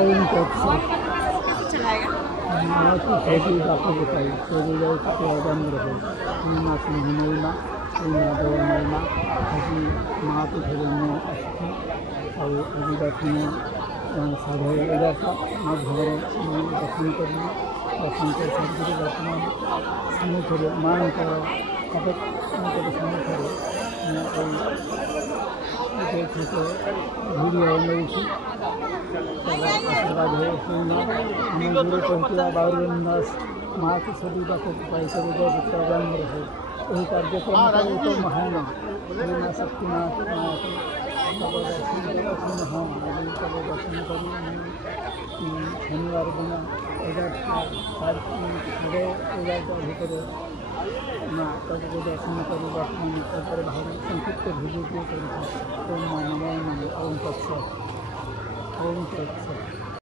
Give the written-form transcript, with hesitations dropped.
ओम तत्सत। कैसे चलाएगा? माँ की छोटी बातें बताई सूर्योदय के अदम रहे माँ सिंह देवमयमा हजी माँ की में अस्थि और आदिवासी में साढ़े 11 था मैं घर दर्शन करी दर्शन कर सारी वर्तमान सम्मुखें माँ सम्मुखें भिडियो नहीं आशीर्वाद है गुरु पंक्तिया बाबुदास माँ की सभी बातों को पाई कर रहे वही कार्यक्रम तो महान माँ शक्तिनाथ माँ दर्शन हाँ दर्शन कर शनिवार दिन 11 भितर माँ तब दर्शन कर वर्तमान भाव संक्षिप्त भिडियो ओम नमो नमः ओम तत्सत ओम तत्सत।